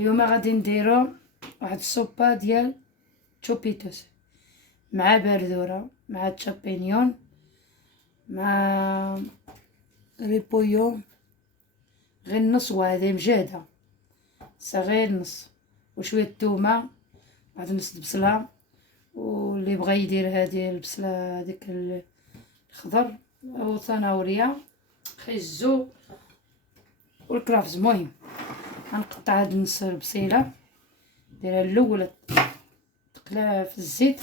اليوم غادي نديرو واحد السوبه ديال تشوبيتوس مع بردوره مع تشابينيون مع ريبويو، غير نص وهذه مجهده صغير نص، وشويه الثومه، واحد نص البصله، واللي بغى يدير هذه البصله هذيك الخضر او ثانوريه خيزو والكرافز. المهم غنقطع هاد نص البصيله نديرها الاولى تقلاها في الزيت،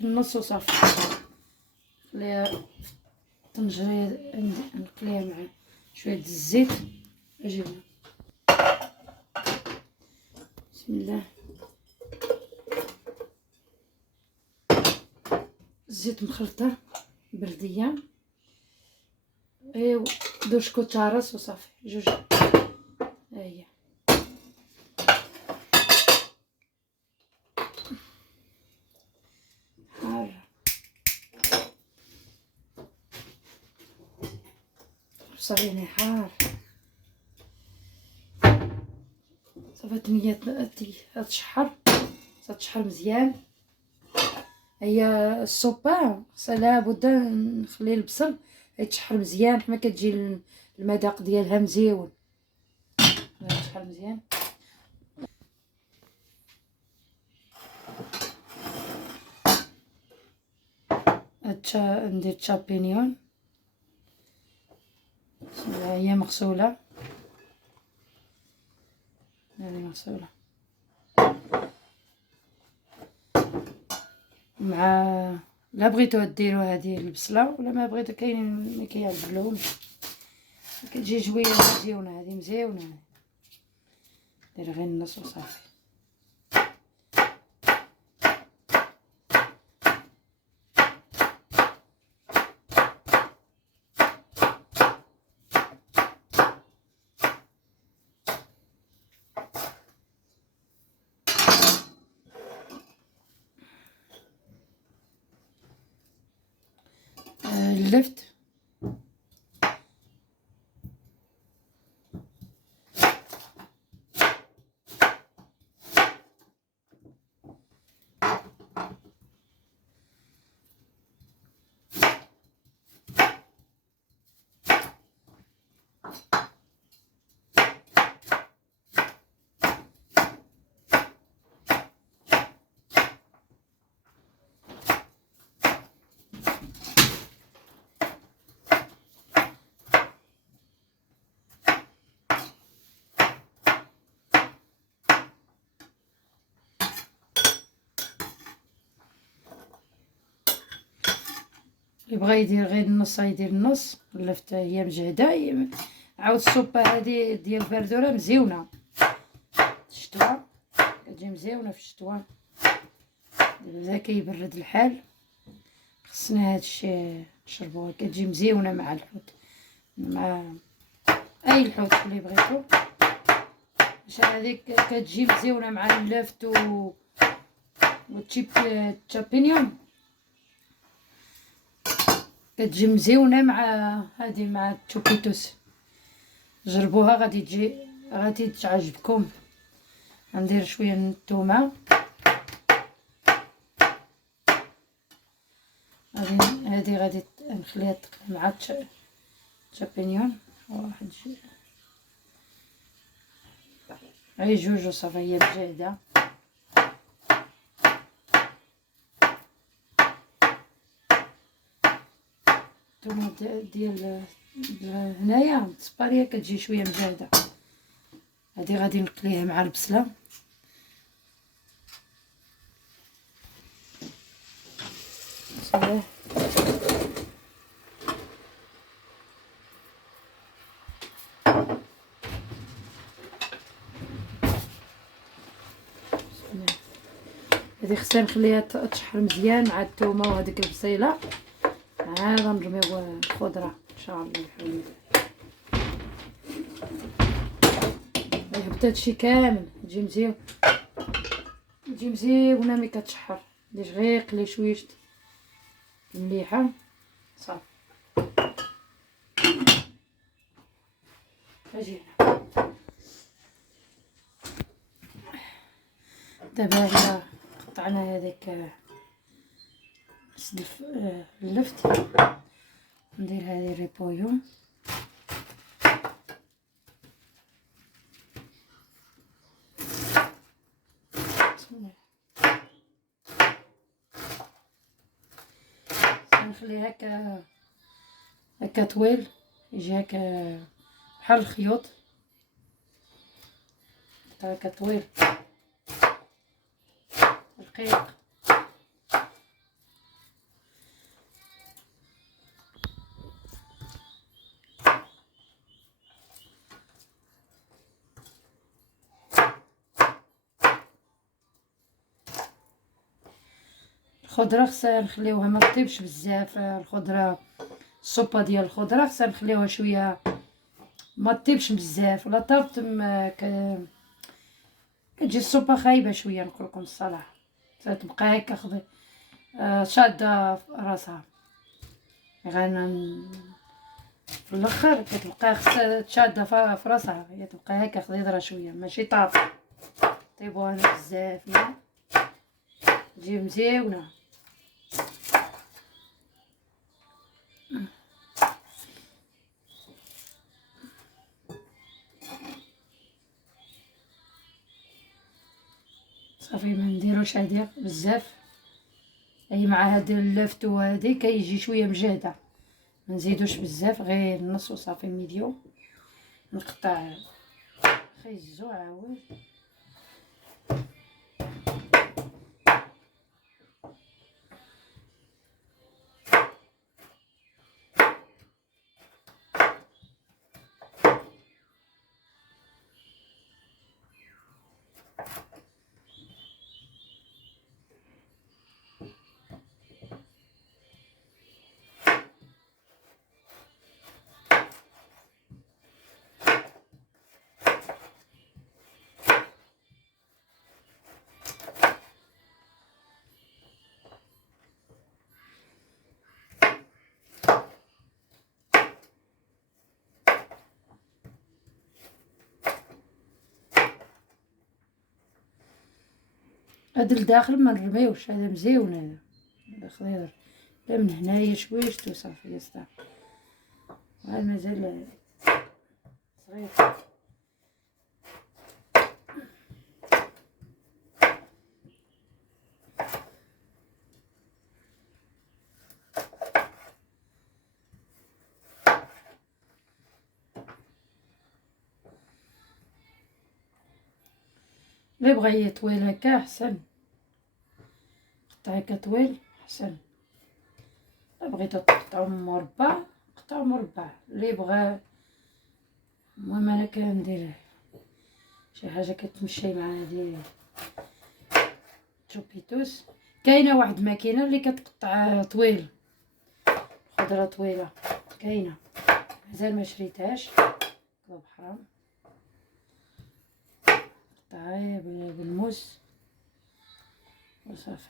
النص وصافي. نخليها تنجري، نقليها مع شويه الزيت. اجيبها بسم الله. الزيت مخلطه برديه، ايوا دوش كوتشارس وصافي جوج. ها هي حاره صافي حار صافي تمية تشحر، تشحر مزيان. هي السوبه خصها لابد نخلي البصل يتشحر مزيان حما كتجي المذاق ديالها مزيون، تشحر مزيان. ندير تشابينيون، هي مغسوله، هذه مغسوله مع لا بغيتو ديرو هذه البصله ولا ما بغيتو، كاينين ما كيعجبلهمش، كتجي جويه مزيونه. هذه مزيونه، دير غير النص وصافي. اللفت يبغى يدير غير النص يدير النص. اللفته هي مجهده. عاود السوبه هذه ديال البردوره مزيونه الشتوى، كتجي مزيونه في الشتوى. دابا كيبرد الحال خصنا هادشي نشربوها، كتجي مزيونه مع الحوت، مع اي الحوت اللي بغيتو. باش هذيك كتجي مزيونه مع اللفت والتشابينيون، كتجي مزيونه مع هذه مع التشوبيتوس. جربوها غادي تعجبكم. غندير شويه من الثومه، هذه غادي نخليها تقلى مع التشابينيون. واحد غير جوج وصافي، هي مجهده. الثومه ديال هنايا السباريه كتجي شويه مجهده. هذه غادي نقليها مع البصله. بسم الله. هذه خصها نخليها تشحر مزيان مع الثومه وهذيك البصيله، عاد نرميو الخضره ان شاء الله بحول الله. جبت هادشي كامل تجي مزيان، تجي مزيونه ملي كتشحر. دير غير قلي شويه المليحه صافي. اجي دابا هنا قطعنا هذاك اللفت، ندير هذه ريبويو نخليه هكا طويل، يجي هكا بحال الخيوط هكا طويل رقيق. الخضره خصها نخليوها ما طيبش بزاف، الخضره الصوبه ديال الخضره خصها نخليوها شويه ما طيبش بزاف، ولا طابت كتجي الصوبه خايبه شويه. نقول لكم الصراحه تبقى هكا شاده راسها، في الاخر كتبقى خصها تشاده في راسها، هي تبقى هكا خضيضره شويه ماشي طابه. طيبوها بزاف لا تجي مزيونه. صافي ما نديروش هادي بزاف، اي مع هاد اللفت وهادي كيجي شويه مجهده، ما نزيدوش بزاف غير النص وصافي ميديوم. نقطع خيزو عاود هاد الداخل ما نرميوش، هذا مزيون هذا خضير لا من هنايا شويشتو صافي يصدق. وهذا مازال صغير. اللي بغى طويل هكا احسن، قطع هكا طويل احسن. لا بغيتو تقطعو مربع قطعو مربع، اللي بغى. المهم انا كندير شي حاجه كتمشي مع هذه تشوبيتوس. كاينه واحد الماكينه اللي كتقطع طويل، خضره طويله كاينه، مازال ما شريتهاش بحرام. قطعي بالموس وصافي.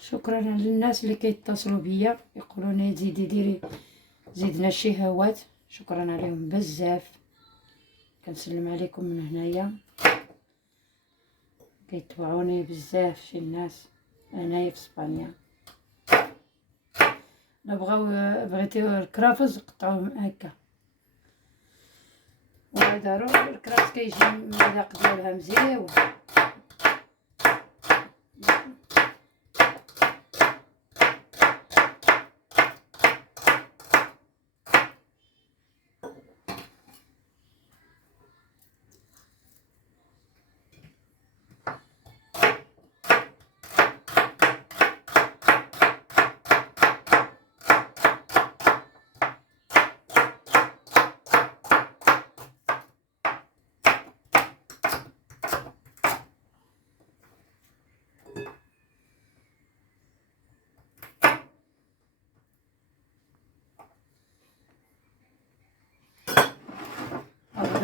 شكرا للناس اللي كيتصلوا بيا يقولون لي زيدي ديري زيدنا الشهوات، شكرا عليهم بزاف. كنسلم عليكم من هنايا، كيتبعوني بزاف شي الناس هنايا في اسبانيا. بغيتيو الكرافز قطعوه هكا، وهذا راه الكرافس كيجي المذاق ديالها مزيان.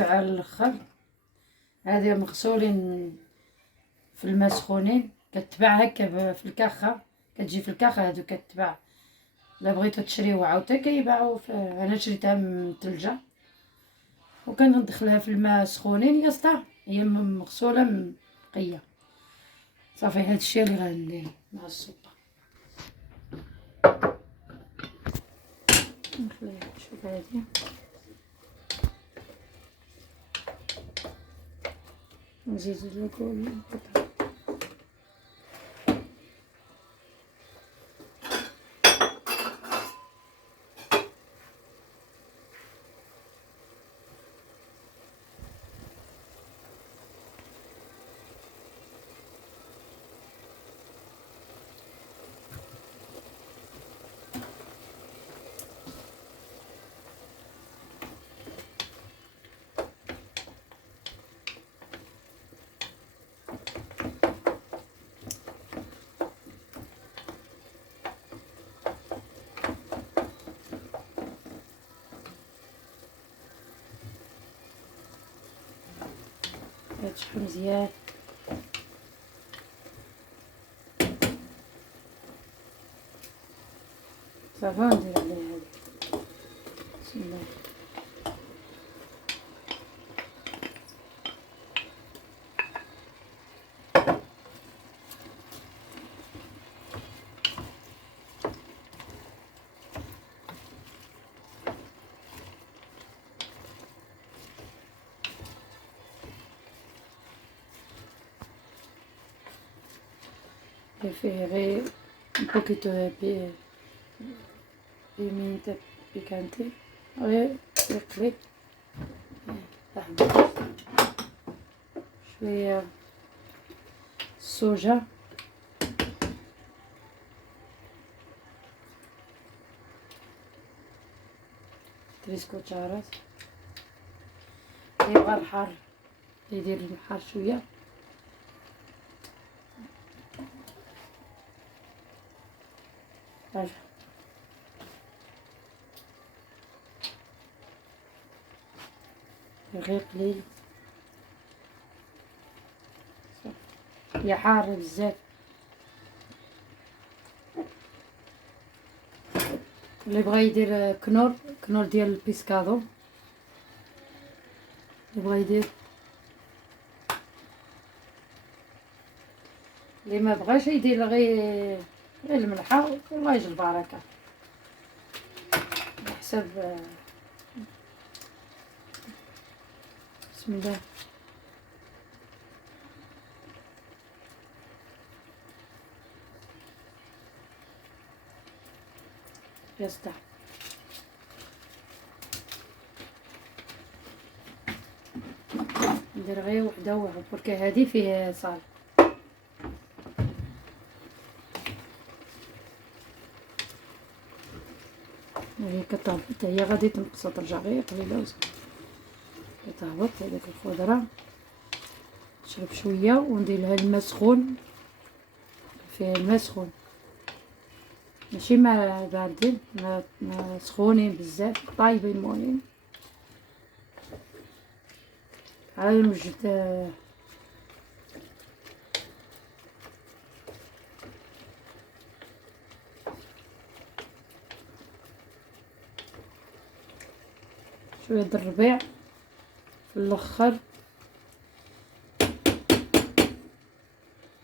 على الاخر هذه مغسولين في الماء سخونين، كتباع هكا في الكاخه، كتجي في الكاخه هادو كتباع. الا بغيتو تشريوها عاوتاني كيباعو انا شريتها من الثلجه وكندخلها في الماء سخونين يسطا، هي مغسوله نقيه. صافي هادشي اللي غندير مع السوبه. نخليها شوف هادي نزيد القطع. تشحر مزيان. صافي ندير عليها هادي. بسم الله. فيه غير un poquito de pimienta picante غير يقلي لحظة. شوية الصوجة، تريس كوتشارات. اللي يبغى الحار يدير الحار شوية. هاجا غير قليل، يا حار بزاف. اللي بغى يدير كنور ديال البيسكادو، اللي بغى يدير، اللي ما بغاش يدير غير الملحه والله يجي البركه بحسب. بسم الله. يسطا ندير غير وحده بركي هذه فيه صال. هي كتهبط، هي غادي تنقص ترجع غير قليله وصافي. كتهبط هذيك الخضره تشرب شويه وندير لها الماء سخون، فيه الماء سخون ماشي ما باردين، ما سخونين بزاف طايبين. المهم عاد نوجد شويه د الربيع في الاخر.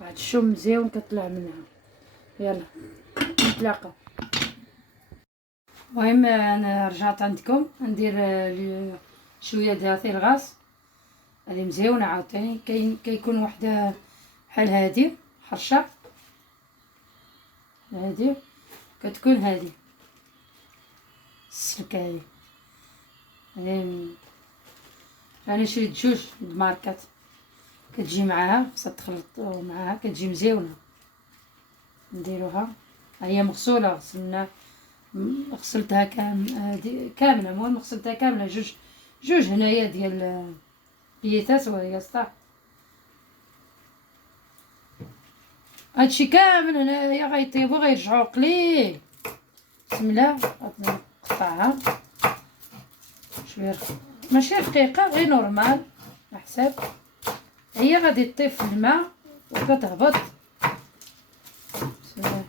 واحد الشوم مزيان كطلع منها. يلا نتلاقاو. المهم انا رجعت عندكم ندير شويه ديال الغاز هذه مزيونه عاوتاني. كيكون وحده بحال هادي حرشه، هادي كتكون هادي السلكه هادي. انا شريت جوج ماركات كتجي معاها، خصها تخلط معاها كتجي مزيونه. نديروها هي مغسوله، غسلتها كامله. المهم غسلتها كامله جوج هنايا ديال بيتات وهي صح. هادشي كامل هنايا غيطيبو غيرجعو قليل. بسم الله غادي نقطعها شويه ماشي رقيقه، غير نورمال على حساب. هي غادي طيب في الماء وكتهبط. بسم الله.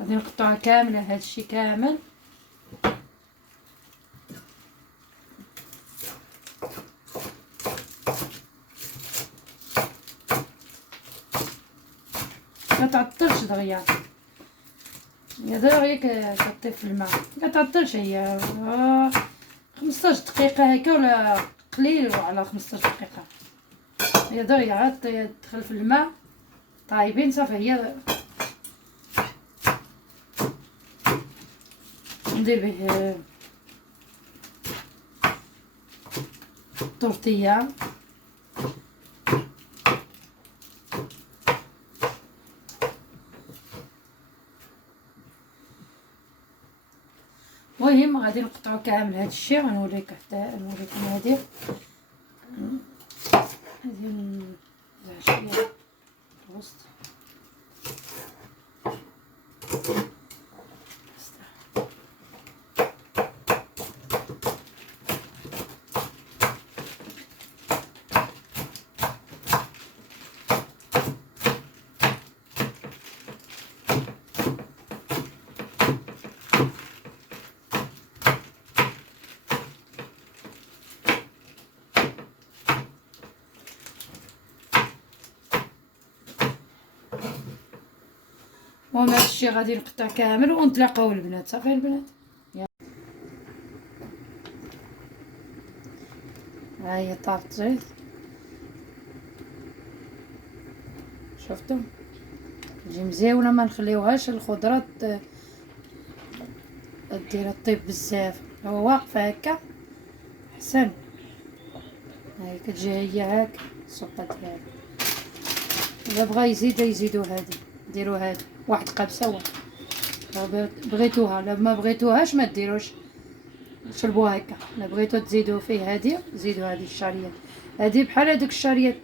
غادي نقطعها كامله هادشي كامل. ما تعطلش دغيا، هي دغيا كطيب في الماء ما تعطلش. هي 15 دقيقه هكا ولا قليل على 15 دقيقه. هي دغيا عاد تدخل في الماء طايبين صافي. هي ندير به طورتيه. المهم غادي نقطعو كامل هادشي. غنوريك حتى نوريكم هادي نزرع شويه الوسط. المهم هادشي غادي نقطع كامل ونتلاقاو البنات. صافي البنات، ها هي طارت زيت شفتوا تجي مزيونه. ما نخليوهاش الخضره دير طيب بزاف. هو واقفه هكا احسن. هاي كتجي هي هاك السلطه ديالها. الا بغا يزيدو هادي ديرو هادي واحد قبسه واحد. بغيتوها لا ما بغيتوهاش ما ديروش، شربوها هكا. لا بغيتو تزيدو فيه هادي زيدو هادي الشعريات. هادي بحال هادوك الشعريات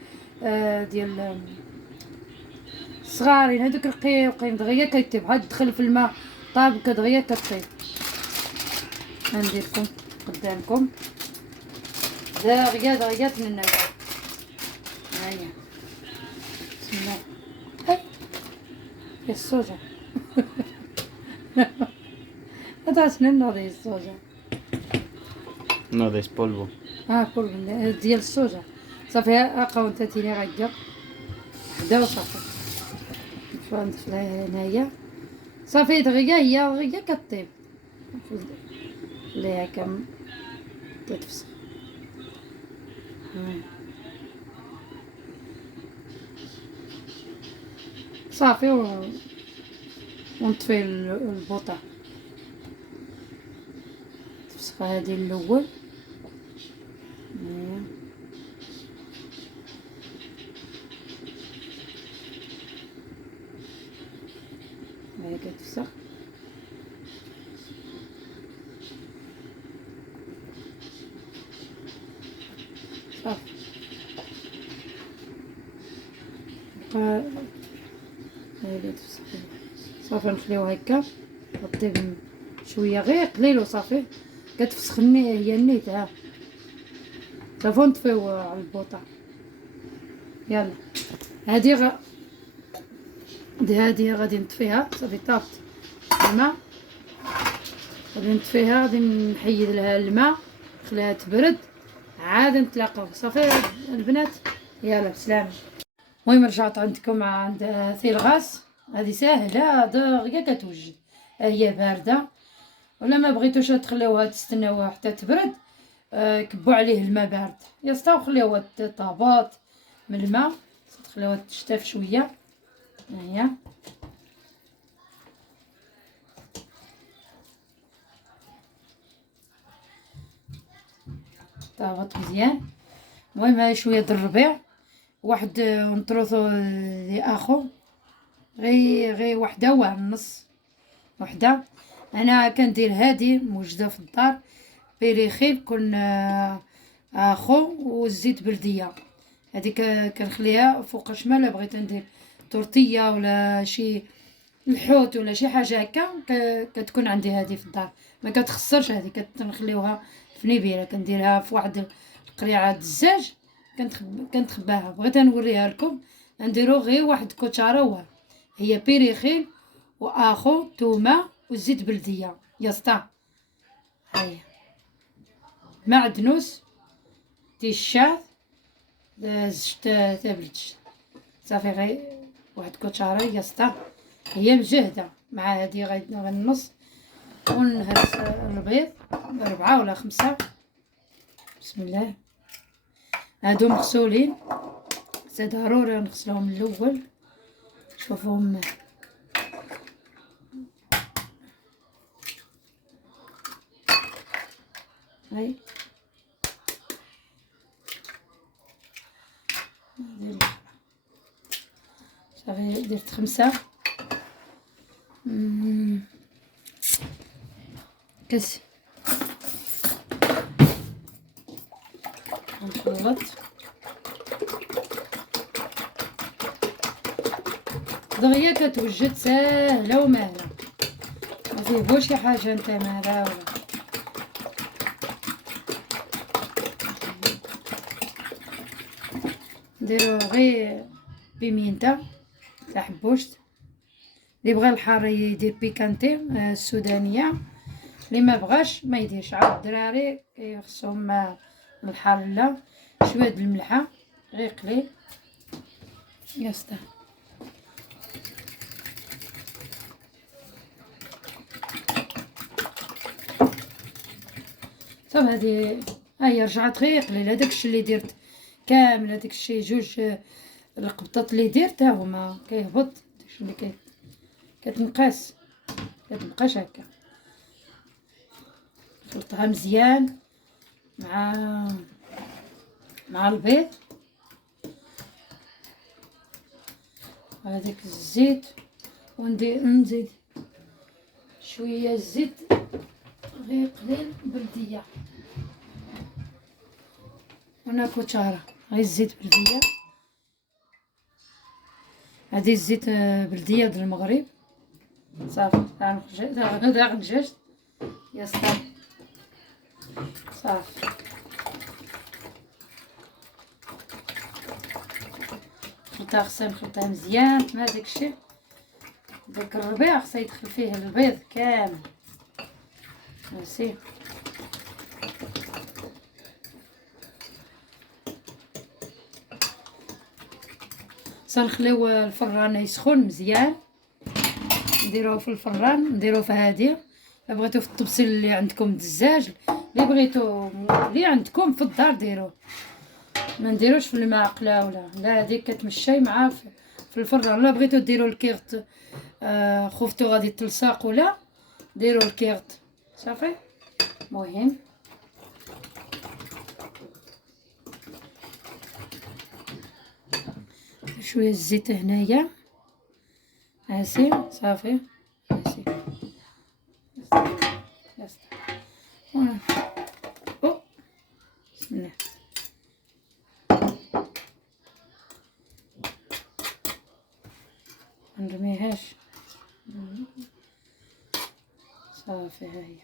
ديال صغارين، هادوك رقيقين دغيا كيطيب. هاد تدخل في الماء طاب دغيا كطيب. غنديركم قدامكم دغيا تنناو. هاهي بسم الله. هاي الصوجة هذا شنو هذا الصوجة؟ No, de polvo. polvo ديال الصوجة. صافي اقاو نتا تيني غاكا حدا وصافي. شوف ندخلها هنايا صافي دغيا كطيب. خليها هكا تتفسخ. صافي ونطفي البوطه. تفسخ هذه الاول. هاي كتفسخ. صافي هاي كتفسخ. صافي نخليوها هكا طيب شويه غير قليل وصافي كتفسخ. هي النيت ها صافي نطفيو على البوطه. يلا هادي غادي نطفيها صافي طابت الماء. غادي نطفيها، غادي نحيد لها الماء، نخليها تبرد، عاد نتلاقاو. صافي البنات، يلا بسلامه. المهم رجعت عندكم عند ثي الغاز. هذه ساهله دغيا كتوجد، هي بارده. ولا ما بغيتوش تخليوها تستناوها حتى تبرد، كبوا عليه الماء بارد يسطا، وخليوها تهبط من الماء، تخليوها تشتف شويه. هي تهبط مزيان. المهم هاي شويه د الربيع، واحد نطروثو اخو، غير وحده ونص، وحده. انا كندير هادي موجوده في الدار، بيريخيل كل اخو، والزيت بلديه. هذيك كنخليها فوقاش ما لا بغيت ندير تورتيه ولا شي الحوت ولا شي حاجه هكا، كتكون عندي هذه في الدار، ما كتخسرش. هذه كنخليوها في نيبيره، كنديرها في واحد القريعه الدجاج، كنتخباها. بغيت نوريها لكم، نديرو غير واحد كوتشاره، هي بيريخيل واخو تومه وزيت بلديه يسطا. هاهي معدنوس تيشاط زجت تابلج. صافي غير واحد كوتشاره يسطا، هي مجهده. مع هادي غنص ونهرس البيض 4 ولا 5. بسم الله. هادو مغسولين، ضروري نغسلهم من الاول. شوفوهم هاي، صافي درت 5 كاس. نخلط دغيا كتوجد ساهله وماهله، ما فيه شي حاجه نتا ماهله ولا. نديرو غير بيمينتا تاع حبوشت، اللي بغى الحار يدير بيكانتي السودانيه، اللي ما بغاش ما يديرش. عاد الدراري خصهم الحار لا، شويه د الملحه غير قليل يسطا. صافي هادي هي رجعت غير قليل. هداك الشيء اللي درت كامل، هداك الشيء جوج القبطات اللي درت ها هما كيهبط. داكشي اللي كتنقاس كتبقاش هكا. خلطها مزيان مع البيض، هذاك الزيت، نزيد شويه الزيت غير قليل بلديه، وانا كوتشاره غير الزيت بلديه. هذه الزيت بلديه د المغرب. صافي غدا غنجاج يسطا. صافي خصها نخلطها مزيان مع داكشي. داك الربيع خصها يدخل فيه البيض كامل ماشي. سنخليو الفران يسخن مزيان، نديروه في الفران، نديروه في هادي. الا بغيتو في الطبسيل اللي عندكم الدجاج، اللي بغيتو اللي عندكم في الدار ديروه، ما نديروش في الماقله ولا لا. هذيك كتمشي مع في الفران. لا بغيتو ديروا الكيغط خفتو غادي تلصق ولا ديروا الكيغط صافي. مهم شويه الزيت هنايا هاسي. صافي هاسي بسم الله. منرميهاش صافي. هاهي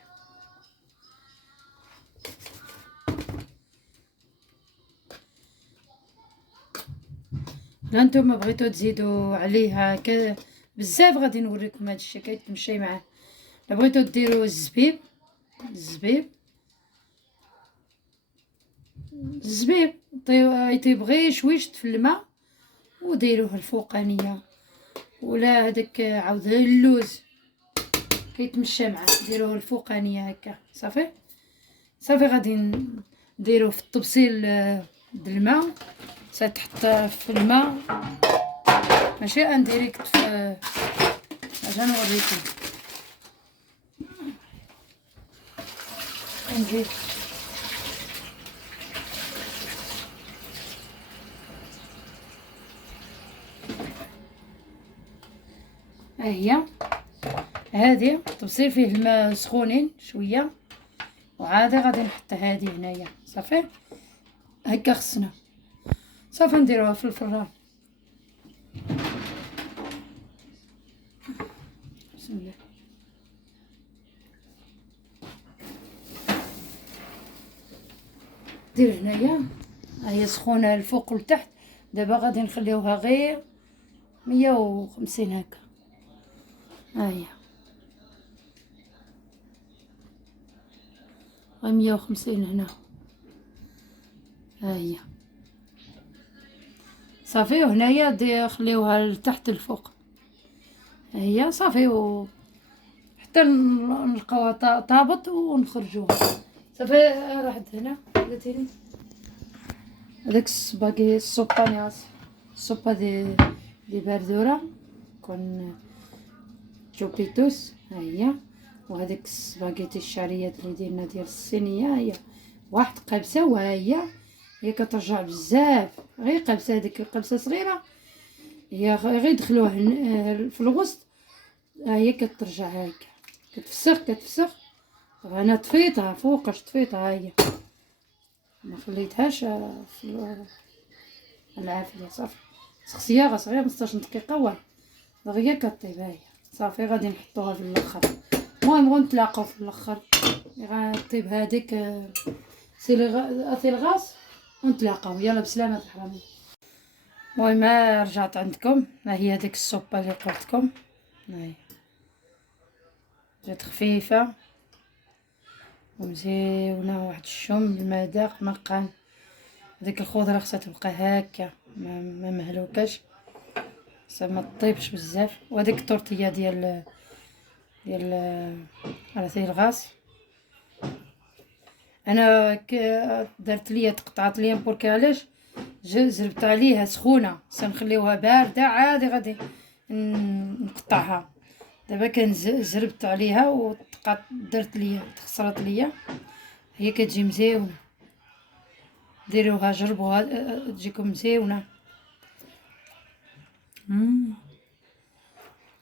لا نتوما بغيتو تزيدوا عليها بزاف غادي نوريكم هاد الشيء كيتمشي معاه. لا بغيتو ديروا الزبيب الزبيب يطيب غير شويشت في الماء وديروه الفوقانيه، ولا هذاك عاود اللوز كيتمشى معاه ديروه الفوقانيه هكا. صافي غادي نديروه في الطبسيل د الماء، تحط في الماء ماشي انديريكت في اجا نوريكم. نجيب ها هي هادي الطبسيل فيه الماء سخونين شويه، وعادي غادي نحط هادي هنايا. صافي هكا خصنا. صافي نديروها في الفران. بسم الله. دير هنايا هي سخونه الفوق والتحت. دابا غادي نخليوها غير 150 هكا. ها هي 150 هنا. ها هي صافي. وهنايا خليوها لتحت الفوق. ها هي صافي حتى نلقاوها طابط ونخرجوها. صافي راحت هنا. درتيلي هذاك السباغي السوبانياس السوبا دي بردوره كون تشوبيتوس. ها هي. وهذيك السباغيتي الشعريات اللي درنا ديال الصينيه. ها هي واحد قبسه، وها هي كترجع بزاف. غير قبسه، هذيك القبسه صغيره هي غير دخلوها في الوسط. ها هي كترجع هكا كتفسخ. انا طفيتها فوقاش طفيتها. ها هي ما خليتهاش في العافيه. صافي سقسيها غير 15 دقيقه واه دغيا كطيب. ها هي صافي غادي نحطوها في الاخر. المهم غنتلاقاو في الاخر غطيب هذيك سي الغاز ونتلاقاو. يلا بسلامه الحرامي. المهم رجعت عندكم. ها هي هذيك السوبه اللي قلتلكم. ها هي جات خفيفه ومزيونه. واحد الشم المذاق مقان. هذيك الخضره خصها تبقى هكا ما مهلوكاش، ما طيبش بزاف. وهذيك الطورتيه ديال عرفتي الغاز. انا درت ليا تقطعت ليا بركي علاش زربت عليها سخونه سنخليوها بارده عادي غادي نقطعها. دابا كان زربت عليها درت ليا تخسرت ليا. هي كتجي مزيونه. ديروها جربوها تجيكم مزيونه.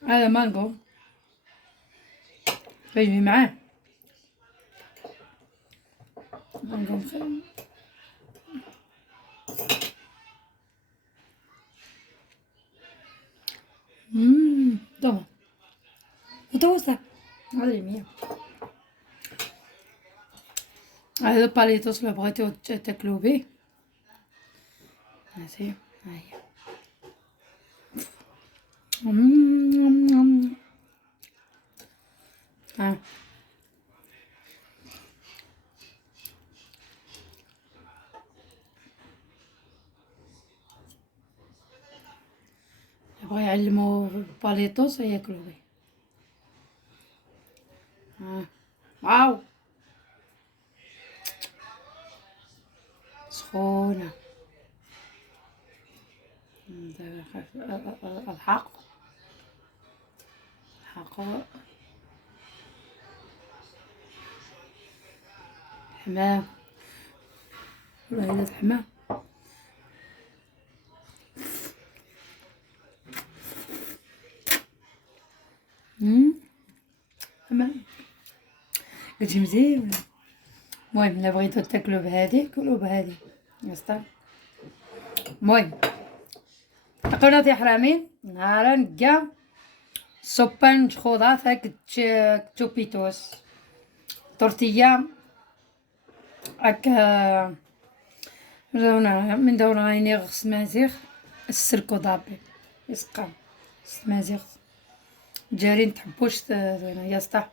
هذا مانغو كيجي معاه مانغو مخلل. دوما وتوسع هذا المية. هذا باليتوس لو بغيتو تاكلو به. هاتي ها هي. بغا يعلمو باليتوس ياكلو به. واو سخونة. دابا خاف الحق حمام والله الا حمام. حمام قلتي مزيان. المهم الا بغيتو تاكلو بهادي كلو بهادي يسطا. المهم قناة يا حرامين نهارا نكا سوبان خضار هاك تشوبيتوس طورتيه هكا من دورنا عيني غس مازيغ السركو ضابي يسقى مازيغ جارين تحبوش زوينه يسطا.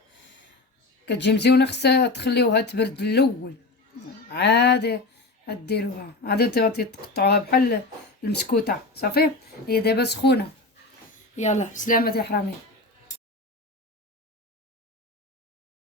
كتجي مزيونه، خصها تخليوها تبرد الاول، عاد ديروها، عاد تقطعوها بحال المسكوته. صافي هي دابا سخونه. يلا سلامة يا حرامي.